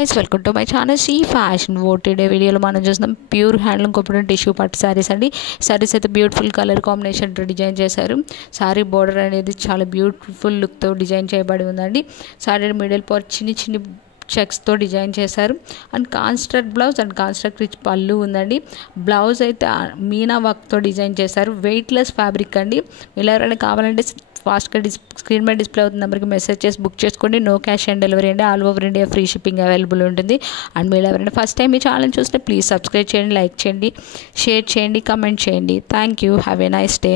Guys welcome to my channel Shri fashion today వీడియోలో మనం చూస్తున్నాం ప్యూర్ హ్యాండ్లూమ్ కొప్పడం టిష్యూ పట్టు శారీస్ అండి. శారీస్ అయితే బ్యూటిఫుల్ కలర్ కాంబినేషన్తో డిజైన్ చేశారు. శారీ బోర్డర్ అనేది చాలా బ్యూటిఫుల్ లుక్తో డిజైన్ చేయబడి ఉందండి. శారీ మిడిల్ పార్ట్ చిన్ని చిన్ని చెక్స్తో డిజైన్ చేశారు. And construct blouse and construct rich పళ్ళు ఉందండి. బ్లౌజ్ అయితే మీనా వర్క్తో డిజైన్ చేశారు. వెయిట్లెస్ ఫ్యాబ్రిక్ అండి. ఇలా ఎవరైనా కావాలంటే ఫాస్ట్గా స్క్రీన్ మీద డిస్ప్లే అవుతున్న నెంబర్కి మెసేజ్ చేసి బుక్ చేసుకోండి. నో క్యాష్ ఆన్ డెలివరీ అండి. All over India free shipping available ఉంటుంది. అండ్ మీరు ఎవరైనా ఫస్ట్ టైం మీ ఛానల్ చూస్తే ప్లీజ్ సబ్స్క్రైబ్ చేయండి, లైక్ చేయండి, షేర్ చేయండి, కమెంట్ చేయండి. Thank you. Have a nice day.